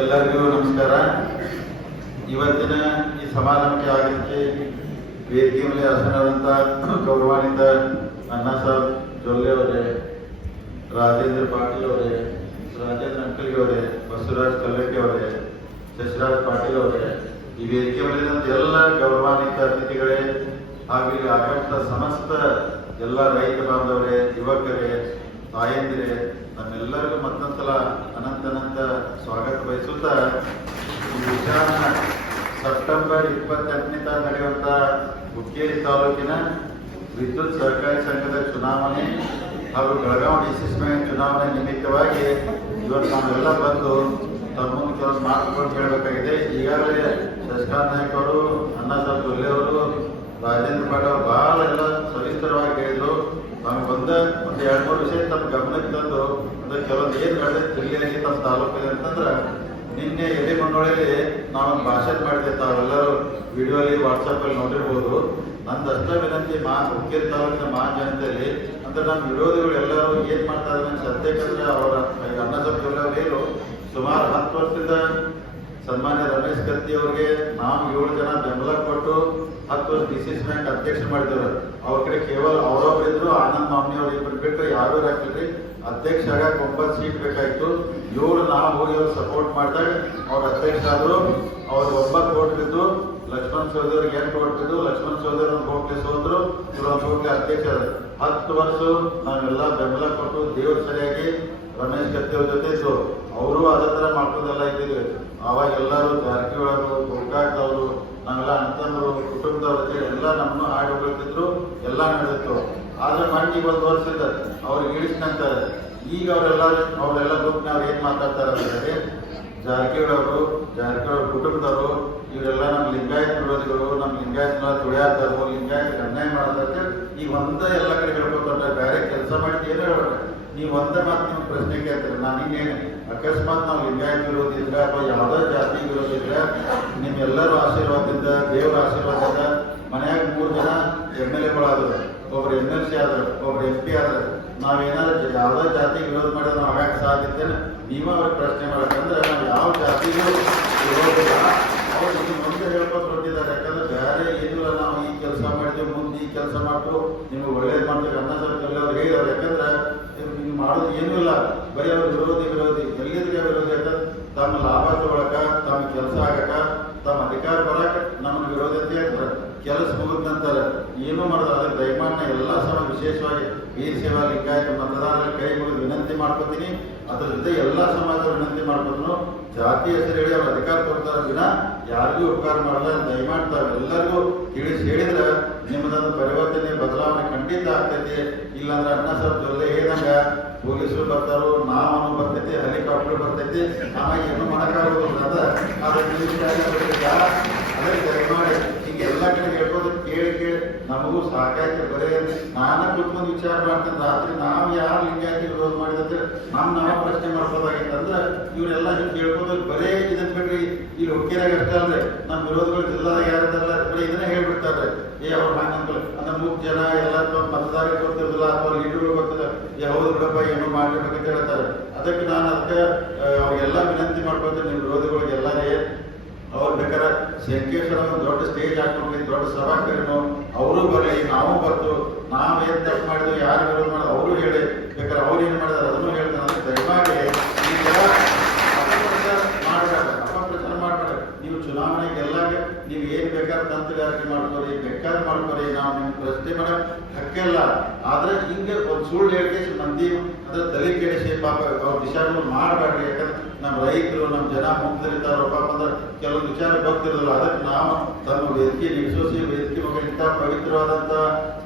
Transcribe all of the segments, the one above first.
ಎಲ್ಲರಿಗೂ ನಮಸ್ಕಾರ. ಇವತ್ತಿನ ಈ ಸಮಾರಂಭಕ್ಕೆ ಆಗಲಿಕ್ಕೆ ವೇದಿಕೆ ಮೇಲೆ ಗೌರವಾನಿತ ಅಣ್ಣಾ ಸಾಬ್ ಜೊಲ್ಲೆ ಅವರೇ, ರಾಜೇಂದ್ರ ಪಾಟೀಲ್ ಅವರೇ, ರಾಜೇಂದ್ರ ಅಂಕಲ್ಗೆ ಅವರೇ, ಬಸವರಾಜ್ ಕಲ್ಲಕ್ಕೆ ಅವರೇ, ಶಶಿರಾಜ್ ಪಾಟೀಲ್ ಅವರೇ, ಈ ವೇದಿಕೆ ಎಲ್ಲ ಗೌರವಾನ್ವಿತ ಅತಿಥಿಗಳೇ ಹಾಗೂ ಇಲ್ಲಿ ಸಮಸ್ತ ಎಲ್ಲ ರೈತ ಬಾಂಧವರೇ, ಯುವಕರೇ, ತಾಯಂದಿರೇ ನಮ್ಮೆಲ್ಲರಿಗೂ ಮತ್ತೊಂದ್ಸಲ ಅನಂತ ಅನಂತ ಸ್ವಾಗತ ಬಯಸುತ್ತಾ ಈ ವಿಚಾರನ ಸೆಪ್ಟೆಂಬರ್ ಇಪ್ಪತ್ತೆಂಟನೇ ತರ ನಡೆಯುವಂತ ಹುಕ್ಕೇರಿ ತಾಲೂಕಿನ ವಿದ್ಯುತ್ ಸಹಕಾರಿ ಸಂಘದ ಚುನಾವಣೆ ಹಾಗೂ ಬೆಳಗಾವಿ ಡಿಸಿಸ್ ಬ್ಯಾಂಕ್ ಚುನಾವಣೆ ನಿಮಿತ್ತವಾಗಿ ಇವತ್ತು ನಾವೆಲ್ಲ ಬಂದು ತಮ್ಮ ಕೆಲವು ಮಾತುಗಳು ಹೇಳಬೇಕಾಗಿದೆ. ಈಗಾಗಲೇ ಶಶಿಕಾಂತ್ ನಾಯ್ಕ ಅವರು ಅಣ್ಣಾಸಾಬ್ ಜೊಲ್ಲೆ ಅವರು, ರಾಜೇಂದ್ರ ಪಾಟೀಲ್ ಬಹಳ ಎಲ್ಲ ಸವಿಸ್ತರವಾಗಿ ಹೇಳಿದ್ರು. ನಮ್ಗೆ ಬಂದ ಒಂದು ಎರಡು ಮೂರು ವಿಷಯ ತಮ್ಮ ಗಮನಕ್ಕೆ ತಂದು ಕೆಲವೊಂದು ಏನು ಮಾಡಿದೆ ಜಿಲ್ಲೆಯಲ್ಲಿ ನಮ್ಮ ತಾಲೂಕಲ್ಲಿ ಅಂತಂದ್ರೆ, ನಿನ್ನೆ ಎಲೆ ಮಂಡೋಳಿಯಲ್ಲಿ ನಾವೊಂದು ಭಾಷಣ ಮಾಡಿದೆ ತಾವೆಲ್ಲರೂ ವಿಡಿಯೋಲಿ ವಾಟ್ಸಪ್ಪಲ್ಲಿ ನೋಡಿರ್ಬೋದು. ನಂದು ಅಷ್ಟೇ ವಿನಂತಿ, ಮಾ ಹುಕ್ಕೇರಿ ತಾಲೂಕಿನ ಮಹಾ ಜನತೆಯಲ್ಲಿ ಅಂದ್ರೆ ನಮ್ಮ ವಿರೋಧಿಗಳು ಎಲ್ಲರೂ ಏನ್ ಮಾಡ್ತಾ ಇದ್ದಾರೆ ಸದ್ಯಕ್ಕಂದ್ರೆ ಅವರ ಏನು ಸುಮಾರು ಹತ್ತು ವರ್ಷದಿಂದ ಸನ್ಮಾನ್ಯ ರಮೇಶ್ ಕತ್ತಿ ಅವರಿಗೆ ನಾವು ಏಳು ಜನ ಬೆಂಬಲ ಹತ್ತು ವರ್ಷ ಡಿ ಸಿ ಎಸ್ ಬ್ಯಾಂಕ್ ಅಧ್ಯಕ್ಷ ಮಾಡಿದವರು. ಅವ್ರ ಕಡೆ ಕೇವಲ ಅವರೊಬ್ಬರಿದ್ರು ಆನಂದ್ ಮಾಮ್ನಿ ಅವ್ರು ಇಬ್ಬರು ಬಿಟ್ಟು ಯಾರು ಹಾಕಿಲ್ರಿ ಅಧ್ಯಕ್ಷ ಆಗಕ್ಕೆ ಒಂಬತ್ತು ಸೀಟ್ ಬೇಕಾಯ್ತು. ಏಳು ನಾವು ಹೋಗಿ ಅವ್ರು ಸಪೋರ್ಟ್ ಮಾಡಿದಾಗ ಅವ್ರ ಅಧ್ಯಕ್ಷ ಆದ್ರು. ಅವ್ರು ಒಂಬತ್ತು ಕೋಟ್ ಬಿದ್ದು, ಲಕ್ಷ್ಮಣ್ ಚೌಧರಿ ಎಂಟು ಕೋಟ್ ಬಿದ್ದು, ಲಕ್ಷ್ಮಣ್ ಚೌಧರಿ ಒಂದು ಕೋಟ್ಲಿ ಸೋದ್ರು ಇವ್ರ ಒಂದು ಕೋಟ್ಲಿ ಅಧ್ಯಕ್ಷ ಆದ್ರು. ಹತ್ತು ವರ್ಷ ನಾವೆಲ್ಲ ಬೆಂಬಲ ಕೊಟ್ಟು ದೇವ್ರ ಸರಿಯಾಗಿ ರಮೇಶ್ ಕತ್ತಿ ಅವ್ರ ಜೊತೆ ಇದ್ದು ಅವರು ಅದೇ ತರ ಮಾಡ್ಕೊಂಡೆಲ್ಲ ಇದ್ದಿದ್ವಿ. ಅವಾಗ ಎಲ್ಲರೂ ಜಾರಕಿಹೊಳಿ ಗೋಕಾಕ್ದವರು ನಾವೆಲ್ಲ ಅಣ್ಣತಮ್ಮರು ಕುಟುಂಬದವ್ರ ಜೊತೆ ಎಲ್ಲ ನಮ್ಮನ್ನು ಹಾಡು ಎಲ್ಲ ನಡೆದಿತ್ತು. ಆದ್ರೆ ಮಣ್ಣಿ ಒಂದು ವರ್ಷದ ಅವ್ರಿಗೆ ಇಳಿಸ್ಕೊಂತಾರೆ ಈಗ ಅವರೆಲ್ಲ ಅವರೆಲ್ಲ ಗ್ರೂಪ್ನವ್ರು ಏನ್ ಮಾತಾಡ್ತಾರೆ ಅಂದ್ರೆ ಜಾರಕಿಹೊಳಿ ಅವರು ಜಾರಕಿಹೊಳಿ ಅವ್ರ ಕುಟುಂಬದವರು, ಇವರೆಲ್ಲ ನಮ್ಮ ಲಿಂಗಾಯತ್ ವಿರೋಧಿಗಳು, ನಮ್ಮ ಲಿಂಗಾಯತ್ ತುಳಿಯಾತಾರೋ ಲಿಂಗಾಯತ್ ಅನ್ಯಾಯ ಮಾಡೋದಂತೆ ಈಗ ಒಂದೇ ಎಲ್ಲ ಕಡೆ ಹೇಳ್ಕೊತಾರೆ ಬೇರೆ ಕೆಲಸ ಮಾಡಿ ಏನು ಹೇಳ್ಬೇಕು ನೀವು ಒಂದೇ ಮಾತು ನಿಮ್ಮ ಪ್ರಶ್ನೆ ನಾನು ನಾನೀಗೇನು ಅಕಸ್ಮಾತ್ ನಾವು ಲಿಂಗಾಯತ್ ಅಥವಾ ಯಾವುದೇ ಜಾತಿ ವಿರೋಧಿ ನಿಮ್ಮೆಲ್ಲರೂ ಆಶೀರ್ವಾದದಿಂದ, ದೇವರ ಆಶೀರ್ವಾದದಿಂದ ಮನೆಯಾಗ ಮೂರು ಜನ ಎಂ ಎಲ್ ಎಗಳಾದ್ರು, ಒಬ್ರು ಎಂ ಎಲ್ ಸಿ ಆದ್ರು, ಒಬ್ರು ಎಂ ಪಿ ಆದ್ರು, ನಾವೇನಾದ್ರು ಯಾವುದೇ ಜಾತಿ ವಿರೋಧ ಮಾಡಿದ್ರೆ ನಾವು ಆಗಕ್ಕೆ ಸಾಧ್ಯತೆ ನೀವು ಅವ್ರಿಗೆ ಪ್ರಶ್ನೆ ಮಾಡಕಂದ್ರೆ ನಾವು ಯಾವ ಜಾತಿಗೂ ವಿರೋಧ ಇಲ್ಲ ಅವ್ರು ಮುಂದೆ ಹೇಳ್ಕೊಂಡು ಹೊರಟಿದ್ದಾರೆ. ಯಾಕಂದ್ರೆ ಬೇರೆ ಏನಿಲ್ಲ ನಾವು ಈ ಕೆಲಸ ಮಾಡಿದ್ವಿ ಮುಂದೆ ಈ ಕೆಲಸ ಮಾಡ್ತು ನಿಮ್ಗೆ ಒಳ್ಳೇದು ಮಾಡ್ತೀವಿ ಅನ್ನ ಸರ್ಕಲ್ ಅವ್ರು ಹೇಳಿದವ್ರು ಯಾಕಂದ್ರೆ ನೀವು ಮಾಡೋದು ಏನೂ ಇಲ್ಲ. ಬರೀ ಅವ್ರು ವಿರೋಧಿ ವಿರೋಧಿ ಎಲ್ಲಿದ್ರಿಗೆ ವಿರೋಧಿ ಯಾಕಂದ್ರೆ ತಮ್ಮ ಲಾಭ ತಗೊಳಕ ತಮ್ಮ ಕೆಲಸ ಆಗಕ, ತಮ್ಮ ಅಧಿಕಾರ ಬರಕ ನಮ್ಮ ವಿರೋಧ ಅಂತ ಹೇಳ್ತಾರೆ ಕೆಲಸ ಮುಗಿದ ಏನು ಮಾಡೋದು ಅದಕ್ಕೆ ದಯಮಾನ ಎಲ್ಲ ಸಮ ವಿಶೇಷವಾಗಿ ವೀರ ಸೇವಾ ಲಿಂಗಾಯತ ಮತದಾರರ ಕೈ ಮುಗಿದು ವಿನಂತಿ ಮಾಡ್ಕೊತೀನಿ. ಅದ್ರ ಜೊತೆ ಎಲ್ಲ ಸಮಾಜ ವಿನಂತಿ ಮಾಡ್ಕೊಂಡು ಜಾತಿ ಹೆಸರು ಹೇಳಿ ಅವ್ರ ಅಧಿಕಾರ ಕೊಡ್ತಾರ ದಿನ ಯಾರಿಗೂ ಉಪಕಾರ ಮಾಡಲ್ಲ. ದಯಮಾಡ್ತಾರೆ ಎಲ್ಲರಿಗೂ ತಿಳಿಸಿ ಹೇಳಿದ್ರೆ ನಿಮ್ಮದೊಂದು ಪರಿವರ್ತನೆ, ಬದಲಾವಣೆ ಖಂಡಿತ ಆಗ್ತೈತಿ. ಇಲ್ಲಾಂದ್ರೆ ಅಣ್ಣ ಸ್ವಲ್ಪ ಜೊಲ್ಲೆ ಹೇಳ್ದಂಗ ಪೊಲೀಸರು ಬರ್ತಾರೋ ನಾವು ಬರ್ತೈತಿ, ಹೆಲಿಕಾಪ್ಟರ್ ಬರ್ತೈತಿ, ಆಮೇಲೆ ಏನು ಮಾಡೋಕ್ಕಾಗೋದಿಲ್ಲ. ಅದ ಅದಕ್ಕೆ ಎಲ್ಲ ಕಡೆ ಹೇಳ್ಬೋದು, ಕೇಳಿ ಕೇಳಿ. ನಮಗೂ ಸಾಕಾಯ್ತು ಬರೇ. ನಾನ ಕುತ್ಕೊಂಡು ವಿಚಾರ ಮಾಡ್ತೀನಿ. ರಾತ್ರಿ ನಾವು ಯಾರು ಲಿಂಗಾಯತಿ ವಿರೋಧ ಮಾಡಿದಂತೆ ನಮ್ಮ ನಾವು ಪ್ರಶ್ನೆ ಮಾಡ್ಕೋದಾಗಿತ್ತಂದ್ರೆ ಇವರೆಲ್ಲ ಹಿಂಗೆ ಕೇಳ್ಬೋದು, ಬರೇ ಇದನ್ನ ಬಿಡ್ರಿ. ಇಲ್ಲಿ ಹುಕ್ಕೇರಾಗ ಅಷ್ಟೇ ಅಲ್ರಿ. ನಮ್ಮ ವಿರೋಧಗಳು ಜಿಲ್ಲಾದಾಗ ಯಾರದಲ್ಲ ಬರೀ ಇದನ್ನ ಹೇಳ್ಬಿಡ್ತಾರೆ. ಏ, ಅವ್ರು ಹಂಗೆ ಅನ್ಕೊಳ್ಳಿ ಅಂದ್ರೆ ಮೂರು ಜನ ಎಲ್ಲ ಮತದಾರ ಗೊತ್ತಿರೋದಿಲ್ಲ. ಅಥವಾ ಏ ಹೌದು ಬಿಡಪ್ಪ ಏನೋ ಮಾಡ್ಬೇಕಂತ ಹೇಳ್ತಾರೆ. ಅದಕ್ಕೆ ನಾನು ಅದಕ್ಕೆ ಅವರಿಗೆಲ್ಲ ವಿನಂತಿ ಮಾಡ್ಕೊತೀನಿ ನಿಮ್ಮ ವಿರೋಧಿಗಳಿಗೆಲ್ಲ ಅವ್ರು ಬೇಕಾದ್ರೆ ಶಂಕೇಶ್ವರ ಒಂದು ದೊಡ್ಡ ಸ್ಟೇಜ್ ಹಾಕೊಂಡು ದೊಡ್ಡ ಸಭಾಕರನು ಅವರು ಬರಲಿ, ನಾವು ಬರ್ತು ನಾವು ಏನು ತಪ್ಪು ಮಾಡಿದ್ವಿ, ಯಾರು ವಿರೋಧ ಮಾಡಿದ್ರು, ಅವರು ಹೇಳಿ. ಬೇಕಾದ್ರೆ ಅವ್ರು ಏನು ಮಾಡಿದಾರೆ, ಅದನ್ನು ಹೇಳ್ತಾರೆ ಅಂತ ದಯಮಾಡಿ ನೀವು ಚುನಾವಣೆ ಗೆಲ್ಲಾಗ ನೀವು ಏನ್ ಬೇಕಾದ್ರೆ ತಂತ್ರಗಾರಿಕೆ ಮಾಡ್ಕೋರಿ ಬೇಕಾದ್ರೆ ಮಾಡ್ಕೋರಿ ನಾವು ನಿಮ್ಗೆ ಪ್ರಶ್ನೆ ಮಾಡಕ್ ಹಕ್ಕಿಲ್ಲ ಆದ್ರೆ ಹಿಂಗೆ ಒಂದು ಸುಳ್ಳು ಹೇಳಿಕೆ ಮಂದಿ ಅಂದ್ರೆ ತಲೆ ಕೆಡಿಸಿ ಪಾಪ ಅವ್ರ ವಿಚಾರಗಳು ಮಾಡಬೇಡ್ರಿ. ಯಾಕಂದ್ರೆ ನಮ್ಮ ರೈತರು ನಮ್ಮ ಜನ ಮುಂದಿರ್ತಾರ ಪಾಪ ಅಂದ್ರೆ ಕೆಲವೊಂದು ವಿಚಾರ ಬರ್ತಿರಲ್ಲ ಅದಕ್ಕೆ ನಾವು ತಮ್ಮ ವೇದಿಕೆ ನಿಲ್ಲಿಸೋಸಿ ವೇದಿಕೆ ಮುಖ ಇಂಥ ಪವಿತ್ರವಾದಂಥ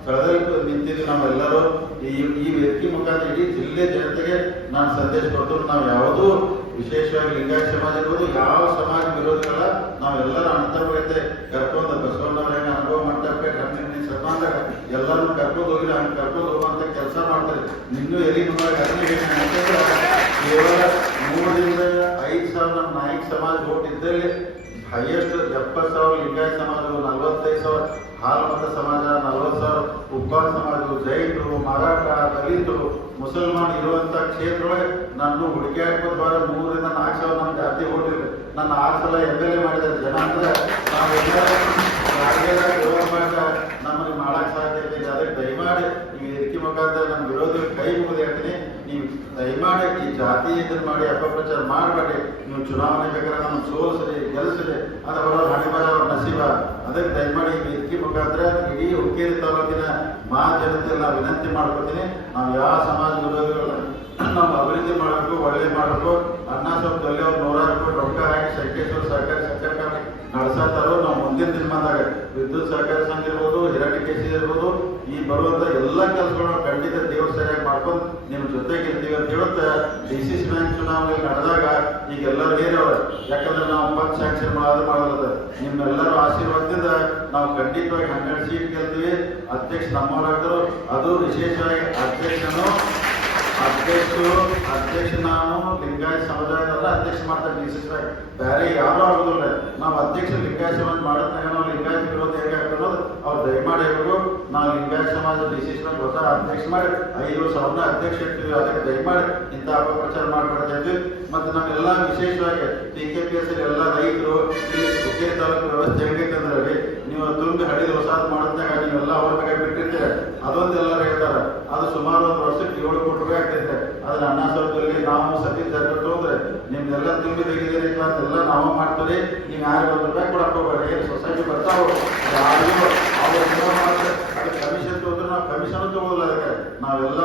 ಸ್ಥಳದಲ್ಲಿ ನಿಂತಿದ್ದು ನಾವೆಲ್ಲರೂ ಈ ಈ ವೇದಿಕೆ ಮುಖಾಂತರ ಇಡೀ ಜಿಲ್ಲೆ ಜನತೆಗೆ ನಾನು ಸಂದೇಶ ಕೊಡ್ತೀನಿ. ನಾವು ಯಾವುದೂ ವಿಶೇಷವಾಗಿ ಲಿಂಗಾಯತ ಸಮಾಜ ಇರ್ಬೋದು, ಯಾವ ಸಮಾಜ ವಿರೋಧಿಗಳ ನಾವೆಲ್ಲರೂ ಅಂತರ್ಗತೆ ಕರ್ಕೊಂಡು ಬಸವಣ್ಣವರ ಅನುಭವ ಮಂಟಪಕ್ಕೆ ಕಣ್ಣಿನ ಸಮಾಜ ಎಲ್ಲರನ್ನು ಕರ್ಕೊಂಡು ಹೋಗಿಲ್ಲ ಹಂಗೆ ಕರ್ಕೊಂಡು ಹೋಗುವಂತ ಕೆಲಸ ಮಾಡ್ತಾರೆ. ನಿನ್ನೂ ಎಲ್ಲಿ ಯಾಕಂದ್ರೆ ಕೇವಲ ಮೂರರಿಂದ ಐದು ಸಾವಿರ ನಮ್ಮ ನಾಯಕ ಸಮಾಜ ಓಟ್ ಇದ್ದಲ್ಲಿ ಹೈಯೆಸ್ಟ್ ಎಪ್ಪತ್ತು ಸಾವಿರ, ಲಿಂಗಾಯತ ಸಮಾಜ ನಲವತ್ತೈದು ಸಾವಿರ ಹಾಲು ಮತ ಸಮಾಜ ನಲವತ್ತು ಸಾವಿರ ಉಪ್ಪಾನ್ ಸಮಾಜ ಜೈನರು, ಮರಾಠ, ದಲಿತರು, ಮುಸಲ್ಮಾನ್ ಇರುವಂತ ಕ್ಷೇತ್ರ ನಾನು ಹುಡುಕಿ ಹಾಕೋದ್ ಬರ ಮೂರರಿಂದ ನಾಲ್ಕು ಸಾವಿರ ನಮ್ಮ ಜಾತಿ ಓಟ್ ನನ್ನ ಆರು ಸಲ ಎಂ ಎಲ್ ಎ ಮಾಡಿದ ಜನ ಅಂದ್ರೆ ನಾವೆಲ್ಲ ರಾಜ್ಯದಾಗ ಗೌರ್ಮೆಂಟ್ ನಮ್ಮನ್ನು ಮಾಡಕ್ ಸಾಧ್ಯ ಇದೆ ಅದಕ್ಕೆ ದಯಮಾಡಿ ನೀವು ಇದಕ್ಕೆ ಮುಖಾಂತರ ನಮ್ಮ ವಿರೋಧಿ ಕೈ ಮುಗಿದು ಹೇಳ್ತೀನಿ, ನೀವು ದಯಮಾಡಿ ಈ ಜಾತಿ ಇದನ್ನು ಮಾಡಿ, ಅಪಪ್ರಚಾರ ಮಾಡಬೇಡಿ, ನೀವು ಚುನಾವಣೆ ಬೇಕಾದ್ರೆ ನಮ್ಮ ಸೋಲಿಸ್ರಿ ಗೆಲ್ಲಿಸ್ರಿ ಅದು ಅವರ ಹಣಿಬಾರ ಅವರ ನಸೀಬ. ಅದಕ್ಕೆ ದಯಮಾಡಿ ಈ ಇದಕ್ಕೆ ಮುಖಾಂತರ ಇಡೀ ಹುಕ್ಕೇರಿ ತಾಲೂಕಿನ ಮಾ ಜನತೆ ನಾವು ವಿನಂತಿ ಮಾಡ್ಕೊತೀನಿ ನಾವು ಯಾವ ಸಮಾಜ ವಿರೋಧಿಗಳನ್ನ ನಾವು ಅಭಿವೃದ್ಧಿ ಮಾಡಬೇಕು, ಒಳ್ಳೆ ಮಾಡಬೇಕು, ಅಣ್ಣ ಸ್ವಲ್ಪ ಅವ್ರು ನೂರಾರು ಕೋಟಿ ರೊಕ್ಕ ಹಾಕಿ ಸಂಕೇಶ್ವರ ಸಹಕಾರಿ ಸಂಘಟನೆ ನಡೆಸತ್ತಾರೋ ನಾವು ಮುಂದಿನ ದಿನಮಾನದಾಗ ವಿದ್ಯುತ್ ಸಹಕಾರ ಸಂಘ ಇರ್ಬೋದು ಹಿರಣ್ಯಕೇಶಿ ಇರ್ಬೋದು, ಈ ಬರುವಂತ ಎಲ್ಲ ಕೆಲಸಗಳನ್ನು ಖಂಡಿತ ದೇವರು ಸರಿಯಾಗಿ ಮಾಡ್ಕೊಂಡು ನಿಮ್ಮ ಜೊತೆಗೆ ಇರ್ತೀವಿ ಅಂತ ಹೇಳುತ್ತಾ ಡಿ ಸಿ ಸಿ ಬ್ಯಾಂಕ್ ಚುನಾವಣೆ ನಡೆದಾಗ ಈಗ ಎಲ್ಲರೂ ಏನವ ಯಾಕಂದ್ರೆ ನಾವು ಪಕ್ಷ ಸ್ಯಾಂಕ್ಷನ್ ಮಾಡೋದು ಮಾಡೋದ. ನಿಮ್ಮೆಲ್ಲರೂ ಆಶೀರ್ವಾದದಿಂದ ನಾವು ಖಂಡಿತವಾಗಿ ಹನ್ನೆರಡು ಸೀಟ್ ಗೆಲ್ತೀವಿ. ಅಧ್ಯಕ್ಷ ನಮ್ಮವರಾಗ್ತರು ಅದು ವಿಶೇಷವಾಗಿ ಅಧ್ಯಕ್ಷನು ಅಧ್ಯಕ್ಷರು, ಅಧ್ಯಕ್ಷ ನಾವು ಲಿಂಗಾಯತ ಸಮುದಾಯದಲ್ಲ ಅಧ್ಯಕ್ಷ ಮಾಡ್ತಾರೆ ಡಿ ಬೇರೆ ಯಾರು ಆಗೋದಿಲ್ಲ. ನಾವು ಅಧ್ಯಕ್ಷ ಲಿಂಗಾಯತ ಸಮಾಜ ಮಾಡಿದಾಗ ನಾವು ಲಿಂಗಾಯತ ವಿರೋಧ ಹೇಗೆ ಆಗ್ತದೆ ಅನ್ನೋದು ಅವ್ರು ದಯಮಾಡಿ ಹೇಳ್ಬೇಕು. ನಾವು ಲಿಂಗಾಯತ ಸಮಾಜ ಡಿ ಸಿ ಹೊಸ ಅಧ್ಯಕ್ಷ ಮಾಡಿ, ಐದು ಸಾವಿರ ಅಧ್ಯಕ್ಷ ಇರ್ತೀವಿ. ಅದಕ್ಕೆ ದಯಮಾಡಿ ಇಂಥ ಅಪಪ್ರಚಾರ ಮಾಡ್ಕೊಡ್ತಾ ಇದ್ವಿ. ಮತ್ತೆ ನಮ್ಮೆಲ್ಲ ವಿಶೇಷವಾಗಿ ಟಿ ಕೆ ಪಿ ಎಸ್ ಎಲ್ಲ ರೈತರು ಹುಕ್ಕೇರಿ ತಾಲೂಕು ವ್ಯವಸ್ಥೆ ಹೆಂಗೈತಂದ್ರೆ ನೀವು ತುಂಬಿ ಹಳಿದ ಹೊಸಾದ್ ಮಾಡಿದಾಗ ನೀವೆಲ್ಲ ಅವ್ರ ಬಗ್ಗೆ ಬಿಟ್ಟಿರ್ತೀರ. ಅದೊಂದು ಎಲ್ಲರೂ ಹೇಳ್ತಾರೆ. ಅದು ಸುಮಾರು ಒಂದು ವರ್ಷಕ್ಕೆ ಏಳು ಕೋಟಿ ರೂಪಾಯಿ ಆಗ್ತೈತೆ ಆದ್ರೆ ಅನ್ನ ಸ್ವಲ್ಪದಲ್ಲಿ ನಾವು ಸತಿ ಜಾತ್ರೆ ಹೋದ್ರೆ ನಿಮ್ದೆಲ್ಲ ತುಂಬಿ ತೆಗಿದಿರಿ ಅಂತೆಲ್ಲ ನಾವು ಮಾಡ್ತೀರಿ ನೀವು ಯಾರು ಒಂದು ರೂಪಾಯಿ ಕೊಡಕ್ಕೆ ಹೋಗ್ಬೇಡ ಏನು ಸೊಸೈಟಿ ಬರ್ತಾವ ಯಾರಿಗೂ ಅವ್ರು ಮಾಡ್ತಾರೆ ಕಮಿಷನ್ ತೊಗೊಂಡ್ರೆ ನಾವು ಕಮಿಷನ್ ತಗೋದಿಲ್ಲ ಅದಕ್ಕೆ. ನಾವೆಲ್ಲ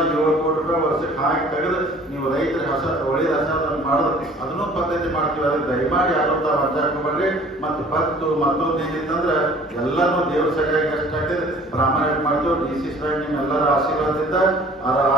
ವರ್ಷಕ್ಕೆ ಹಾಕಿ ತೆಗೆದು ನೀವು ರೈತರ ಹೊಸ, ಒಳ್ಳೆಯ ಹಸ ಮಾಡೋದು. ಅದನ್ನು ಪದ್ಧತಿ ಮಾಡ್ತೀವಿ. ಅದಕ್ಕೆ ದಯಮಾಡಿ ಯಾರು ತಾವು ಅರ್ಜಿ ಮತ್ತು ಪತ್ತು ಮತ್ತೊಂದು ಏನಿತ್ತಂದ್ರೆ ಎಲ್ಲರೂ ದೇವ್ರ ಸರಿಯಾಗಿ ಎಷ್ಟಾಗ್ತದೆ ಬ್ರಾಹ್ಮಣ ಮಾಡ್ತೀವಿ ಡಿ ಸಿ ಬ್ಯಾಂಕ್ ನಿಮ್ಮೆಲ್ಲರ ಆಶೀರ್ವಾದದಿಂದ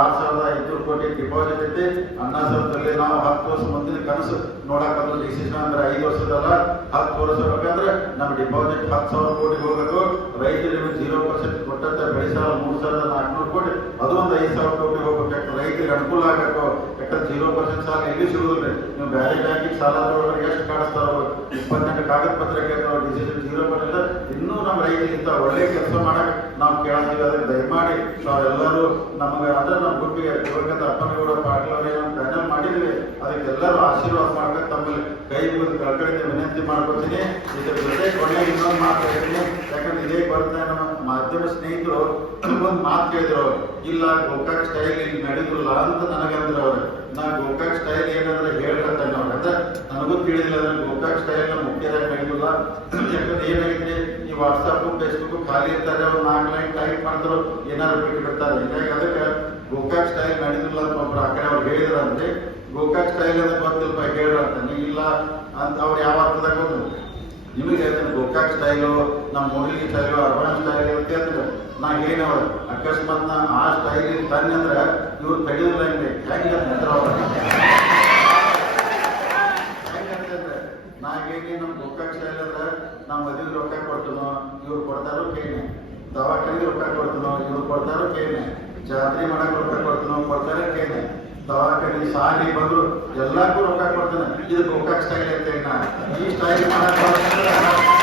ಆರು ಸಾವಿರದ ಐದುನೂರು ಕೋಟಿ ಡಿಪಾಸಿಟ್ ಐತಿ ಅಣ್ಣ ಸಾವಿರದಲ್ಲಿ ನಾವು ಹತ್ತು ವರ್ಷ ಮುಂದಿನ ಕನಸು ನೋಡಕ್ಕೆ ಡಿ ಸಿ ಅಂದ್ರೆ ಐದು ವರ್ಷದಲ್ಲ, ಹತ್ತು ವರ್ಷ ಬೇಕಂದ್ರೆ ನಮ್ಮ ಡಿಪಾಸಿಟ್ ಹತ್ತು ಸಾವಿರ ಕೋಟಿ ಹೋಗಬೇಕು. ರೈತರಿಗೆ ಜೀರೋ ಪರ್ಸೆಂಟ್ ಕೊಟ್ಟಂತ ಬೆಳೆ ಸಾಲ ಮೂರು ಸಾವಿರದ ನಾಲ್ಕುನೂರು ಕೋಟಿ. ಅದು ಒಂದು ಐದು ಸಾವಿರ ಕೋಟಿ ಹೋಗ್ಬೇಕು ಯಾಕಂದ್ರೆ ರೈತರಿಗೆ ಅನುಕೂಲ ಆಗಬೇಕು. ಯಾಕಂದ್ರೆ ಜೀರೋ ಪರ್ಸೆಂಟ್ ಸಾಲ ಎಲ್ಲಿ ಸಿಗುದಿಲ್ಲ ನೀವು ಬೇರೆ ಬ್ಯಾಂಕಿಗೆ ಸಾಲ ತಗೊಳ್ಳೋರು ಎಷ್ಟು ಕಾಣಿಸ್ತಾರೋ ಇಪ್ಪತ್ತೆಂಟು ಕಾಗದ ಪತ್ರ ಡಿಸಿಷನ್ ಜೀರೋ ಪರ್ಸೆಂಟ್ ಇನ್ನೂ ನಮ್ಮ ರೈತರಿಗೆ ಇಂಥ ಒಳ್ಳೆ ಕೆಲಸ ಮಾಡಕ್ ನಾವು ಕೇಳ್ತೀವಿ. ಅದಕ್ಕೆ ದಯಮಾಡಿ ನಾವೆಲ್ಲರೂ ನಮಗೆ, ಅಂದ್ರೆ ನಮ್ಮ ಗುಂಪಿಗೆ ದಿವಂಗತ ಅಪ್ಪನಗೌಡ ಪಾಟೀಲ್ ನಮ್ಮ ಪ್ಯಾನಲ್ ಮಾಡಿದ್ವಿ ಅದಕ್ಕೆ ಎಲ್ಲರೂ ಆಶೀರ್ವಾದ ಮಾಡ್ಬೇಕು. ತಮ್ಮಲ್ಲಿ ಕೈ ಮುಗಿದು ಕಳ್ಕಳಿಗೆ ವಿನಂತಿ ಮಾಡ್ಕೊತೀನಿ ಇದ್ರ ಜೊತೆ ಕೊನೆ ಇನ್ನೊಂದು ಮಾತು ಹೇಳ್ತೀನಿ. ಯಾಕಂದ್ರೆ ಇದೇ ಬರ್ತಾ ನಮ್ಮ ಮಾಧ್ಯಮ ಸ್ನೇಹಿತರು, ಒಂದು ಮಾತು ಕೇಳಿದ್ರು. ಇಲ್ಲ, ಗೋಕಾಕ್ ಸ್ಟೈಲ್ ಇಲ್ಲಿ ನಡೆದಿಲ್ಲ ಅಂತ ನನಗಂದ್ರೆ ಅವ್ರೆ. ನಾ ಗೋಕಾಕ್ ಸ್ಟೈಲ್ ಏನಂದ್ರೆ ಹೇಳ್ರಂತ ಅವ್ರೆ. ಅಂದ್ರೆ ನನಗೂ ತಿಳಿದಿಲ್ಲ ಗೋಕಾಕ್ ಸ್ಟೈಲ್ ಮುಖ್ಯದಾಗಿ ನಡೆದಿಲ್ಲ ಯಾಕಂದ್ರೆ ಏನಾಗಿದೆ, ಈ ವಾಟ್ಸಪ್ ಫೇಸ್ಬುಕ್ ಖಾಲಿ ಇರ್ತಾರೆ, ಅವ್ರು ನಾಲ್ಕು ಲೈನ್ ಟೈಪ್ ಮಾಡಿದ್ರು ಏನಾದ್ರು ಬಿಟ್ಟು ಬಿಡ್ತಾರೆ. ಹೀಗಾಗಿ ಅದಕ್ಕೆ ಗೋಕಾಕ್ ಸ್ಟೈಲ್ ನಡೆದಿಲ್ಲ ಅಂತ ಒಬ್ರು ಆ ಕಡೆ ಅವ್ರು ಹೇಳಿದ್ರಂತೆ. ಗೋಕಾಕ್ ಸ್ಟೈಲ್ ಅಂತ ಗೊತ್ತಿಲ್ಪ ಹೇಳ್ರಂತ ನೀ ಇಲ್ಲ ಅಂತ ಅವ್ರು ಯಾವ ಅರ್ಥದಾಗ ನಿಮಗೆ ಗೋಕಾಕ್ ಸ್ಟೈಲು ನಮ್ಮ ಮಗಳಿಗೆ ಸ್ಟೈಲು ಅಡ್ವಾನ್ಸ್ ಸ್ಟೈಲ್ ಅಂತ ಅಂದ್ರೆ ನಾ ಏನು ಅವ್ರು ಅಕಸ್ಮಾತ್ ನಾ ಆ ಸ್ಟೈಲ್ ತನ್ನ ಅಂದ್ರೆ ಇವ್ರು ತಡೆಯೋದಿಲ್ಲ ಹಿಂಗೆ. ಹೆಂಗೆ ಅಂತ ಅವ್ರು ಹೆಂಗಂತಂದ್ರೆ ನಾ ಹೇಗೆ ನಮ್ಮ ಗೋಕಾಕ್ ಸ್ಟೈಲ್ ಅಂದ್ರೆ ನಮ್ಮ ಮದುವೆ ರೊಕ್ಕ ಕೊಡ್ತೀನೋ, ಇವ್ರು ಕೊಡ್ತಾರೋ ಕೇಳಿ ದವಾಖಾನೆಗೆ ರೊಕ್ಕ ಕೊಡ್ತೀನೋ, ಇವ್ರು ಕೊಡ್ತಾರೋ ಕೇಳಿ ಜಾತ್ರೆ ಮಾಡಕ್ ರೊಕ್ಕ ಕೊಡ್ತೀನೋ, ಕೊಡ್ತಾರೆ ಕೇಳಿ ದವಾಖಾನೆ ಸಾರಿ ಬಂದ್ರು ಎಲ್ಲಕ್ಕೂ ರೊಕ್ಕ ಕೊಡ್ತಾನೆ. ಇದು ಗೋಕಾಕ್ ಸ್ಟೈಲ್ ಅಂತ ಈ ಸ್ಟೈಲ್ ಮಾಡಕ್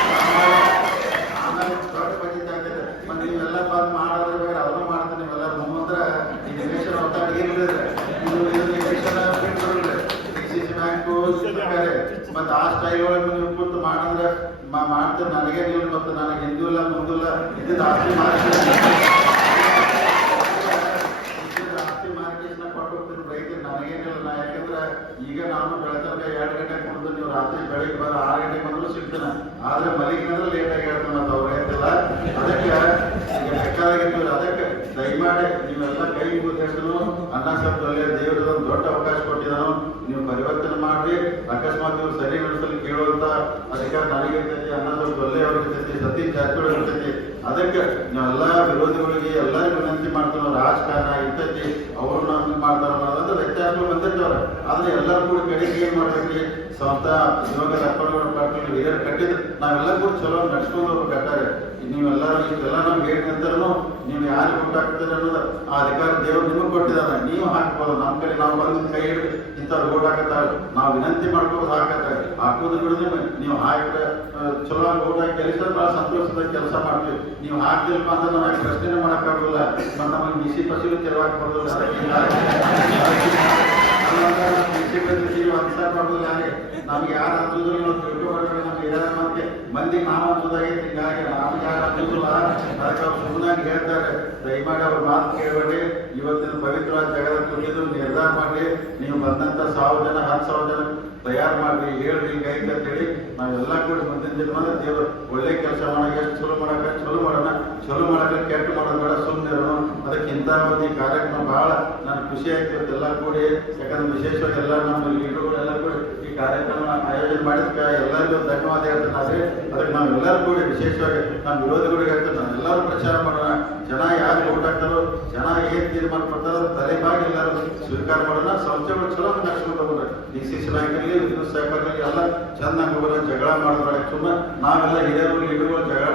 ಮತ್ತೆ ಆ ಸ್ಟೈಲ್ ಒಳಗೆ ನೀವು ಕೂತು ಮಾಡಿದ್ರೆ ಮಾಡ್ತೇನೆ ನನಗೆ ನೀವು ಗೊತ್ತು? ನನಗೆ ಹಿಂದೂ ಇಲ್ಲ, ಮುಂದೂ ಇಲ್ಲ. ಇದು ಆಸ್ತಿ ಮಾರ್ಕೆಟ್. ಆಸ್ತಿ ಮಾರ್ಕೆಟ್ನ ಕೊಟ್ಟು ನನಗೇನಿಲ್ಲ ನಾ ಯಾಕಂದ್ರೆ ಈಗ ನಾನು ಬೆಳಗ್ಗೆ ಎರಡು ಗಂಟೆಗೆ ಕುಡಿದು ನೀವು ರಾತ್ರಿ ಬೆಳಿಗ್ಗೆ ಬಂದು ಆರು ಗಂಟೆಗೆ ಬಂದ್ರು ಸಿಗ್ತಾನೆ. ಆದ್ರೆ ಮಲಗಿನಂದ್ರೆ ಲೇಟ್ ಆಗಿ ಹೇಳ್ತಾನೆ ಮತ್ತೆ ಅವ್ರು ಹೇಳ್ತಿಲ್ಲ. ಅದಕ್ಕೆ ಈಗ ಬೇಕಾದಾಗಿತ್ತು ಅದಕ್ಕೆ ದಯಮಾಡಿ ಅಧಿಕಾರ ನನಗೆ ಇರ್ತೈತಿ ಅನ್ನೋದ್ರ ಶಬ್ದಲ್ಲೇ ಅವ್ರಿಗೆ ಇರ್ತೈತಿ, ಸತೀಶ್ ಜಾರಕಿಹೊಳಿ ಇರ್ತೈತಿ. ಅದಕ್ಕೆ ಎಲ್ಲ ವಿರೋಧಿಗಳಿಗೆ ಎಲ್ಲರಿಗೂ ವಿನಂತಿ ಮಾಡ್ತಾರ ರಾಜಕಾರಣ ಇರ್ತೈತಿ ಅವರು ನಮ್ಗೆ ಮಾಡ್ತಾರ ಅನ್ನೋದಂದ್ರೆ ವ್ಯತ್ಯಾಸಗಳು ಬಂದಿರ್ತಾವ್ರೆ ಆದ್ರೆ ಎಲ್ಲರೂ ಕೂಡ ಕಡೆಗೆ ಏನ್ ಮಾಡ್ಬೇಕ್ರಿ ಸ್ವಂತ ಇವಾಗ ಅಪ್ಪನವ್ರ ಪಾಟೀಲ್ ಹಿರಿಯರು ಕಟ್ಟಿದ್ರು? ನಾವೆಲ್ಲ ಕೂಡ ಚಲೋ ನಡ್ಸ್ಕೊಂಡು ಹೋಗ್ಬೇಕಾರೆ ನೀವೆಲ್ಲರೂ ಇಷ್ಟೆಲ್ಲ ನಮ್ಗೆ ಹೇಳಿದ ನಂತರನು ನೀವು ಯಾರಿಗೆ ಕೊಟ್ಟಾಗ್ತಾರೆ ಅನ್ನೋದು ಆ ಅಧಿಕಾರ ದೇವರು ನಿಮಗೆ ಕೊಟ್ಟಿದಾರ ನೀವು ಹಾಕ್ಬೋದು ನಮ್ಮ ಕಡೆ ನಾವು ಬಂದು ಕೈ ಹಿಡಿದು ಇಂಥವ್ರು ಓಟ್ ಹಾಕತ್ತಾರೆ. ನಾವು ವಿನಂತಿ ಮಾಡ್ಕೋದು ಹಾಕತ್ತಾರೆ. ಹಾಕೋದು ನೀವು ಹಾಕಿದ್ರೆ ಆ, ಚಲೋ ಹಾಕಿ ಕೆಲಸ ಭಾಳ ಸಂತೋಷದ ಕೆಲಸ ಮಾಡ್ತೀವಿ. ನೀವು ಹಾಕ್ತಿಲ್ಪ ಅಂತ ನಾವು ಪ್ರಶ್ನೆ ಮಾಡಕ್ಕಾಗಲ್ಲ ಮತ್ತೆ ನಮಗೆ ಬಿಸಿ ಪಸಿಲು ತೆರವಾಗಿ ಬರೋದಿಲ್ಲ. ಮಾಡೋದಿಲ್ಲ ಹಾಗೆ ನಮ್ಗೆ ಯಾರು ಅಂತಿದ್ರು ನಾವು ಇದಾರೆ ಮತ್ತೆ ಮಂದಿ ನಾವು ಅಂಬೋದಾಗೈತಿ ಹಿಂಗಾಗಿ ಯಾರು ಅಂತಿಲ್ಲ ಅದಕ್ಕೆ ಅವ್ರು ಹೇಳ್ತಾರೆ ದಯಮಾಡಿ ಅವ್ರ ಮಾತು ಕೇಳಬೇಡಿ ಇವತ್ತಿನ ಪವಿತ್ರವಾದ ಜಗದ ಕುರಿತು ನಿರ್ಧಾರ ಮಾಡಿ ನೀವು ಬಂದಂತ ಸಾವಿರ ಜನ ಹತ್ತು ಸಾವಿರ ಜನ ತಯಾರು ಮಾಡ್ರಿ ಹೇಳ್ರಿ ಹಿಂಗೈತೆ ಅಂತೇಳಿ ನಾವೆಲ್ಲ ಕೂಡ ಮುಂದಿನ ದಿನಮಾನ ದೇವರು ಒಳ್ಳೆ ಕೆಲಸ ಎಷ್ಟು ಚಲೋ ಮಾಡಕ್ಕೆ ಚಲೋ ಮಾಡೋಣ, ಚಲೋ ಮಾಡಕ್ಕೆ ಕೆಟ್ಟ ಮಾಡೋದು ಬೇಡ ಸುಮ್ಮನೆ ಇರೋಣ. ಅದಕ್ಕಿಂತ ಒಂದು ಕಾರ್ಯಕ್ರಮ ಬಹಳ ನಾನು ಖುಷಿ ಆಯ್ತು ಎಲ್ಲ ಕೂಡಿ. ಯಾಕಂದ್ರೆ ವಿಶೇಷವಾಗಿ ಎಲ್ಲ ನಮ್ಮ ಲೀಡರ್ಗಳೆಲ್ಲ ಕಾರ್ಯಕ್ರಮ ಆಯೋಜನೆ ಮಾಡಿದ್ದಕ್ಕೆ ಎಲ್ಲರಿಗೂ ಧನ್ಯವಾದ ಹೇಳ್ತೇನೆ ಆದರೆ ಅದಕ್ಕೆ ನಾವೆಲ್ಲರೂ ವಿಶೇಷವಾಗಿ ನಮ್ಮ ವಿರೋಧಿಗಳಿಗೆ ನಾವು ನಾವೆಲ್ಲರೂ ಪ್ರಚಾರ ಮಾಡೋಣ. ಜನ ಯಾರು ಊಟ ಹಾಕ್ತಾರೋ ಜನ ಏನ್ ತೀರ್ಮಾನ ಕೊಡ್ತಾರೋ, ತಲೆಬಾಗಿ ಎಲ್ಲರೂ ಸ್ವೀಕಾರ ಮಾಡೋಣ. ಸಂಸ್ಥೆಗಳು ಚಲೋ ನಡೆಸ್ಕೊಂಡು ಹೋಗೋಣ. ಡಿ ಸಿ ಸಿ ನಾಯಕರಲ್ಲಿ ವಿದ್ಯುತ್ ಸಾಹೇಬರಲ್ಲಿ ಎಲ್ಲ ಚೆನ್ನಾಗಿ ಹೋಗೋಣ. ಜಗಳ ಮಾಡೋದ್ರ ಸುಮ್ಮನೆ ನಾವೆಲ್ಲ ಹಿರಿಯರು, ಲೀಡರ್ಗಳು ಜಗಳ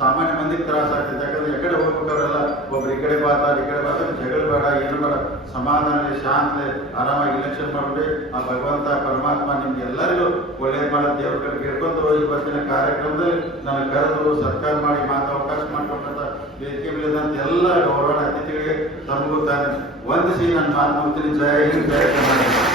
ಸಾಮಾನ್ಯ ಮಂದಿಗೆ ತ್ರಾಸ ಆಗ್ತದೆ ಯಾಕಂದ್ರೆ ಎಕಡೆ ಹೋಗ್ಬೇಕಾರಲ್ಲ ಒಬ್ರು ಈ ಕಡೆ ಬಾತಾರ ಈ ಕಡೆ ಬಾತಾರ ಜಗಳ ಬೇಡ ಏನು ಬೇಡ ಸಮಾಧಾನ ಶಾಂತಿ ಆರಾಮಾಗಿ ಇಲೆಕ್ಷನ್ ಮಾಡ್ಬಿಡಿ ಆ ಭಗವಂತ, ಪರಮಾತ್ಮ ನಿಮ್ಗೆ ಎಲ್ಲರಿಗೂ ಒಳ್ಳೇದು ಮಾಡೋ ದೇವ್ರ ಕಡೆ ಕೇಳ್ಕೊಂಡು ಇವತ್ತಿನ ಕಾರ್ಯಕ್ರಮದಲ್ಲಿ ನನಗೆ ಕರೆದು ಸರ್ಕಾರ ಮಾಡಿ ಮಾತು ಅವಕಾಶ ಮಾಡಿಕೊಟ್ಟಂತ ವೇದಿಕೆ ಮೇಲಿದಂತ ಎಲ್ಲ ಗೌರವ ಅತಿಥಿಗಳಿಗೆ ತಮಗೂ ತಾನೆ ವಂದಿಸಿ ನನ್ನ ಮಾತು ಮುಗ್ತೀನಿ. ಜಯ ಜಯ ಕರ್ನಾಟಕ.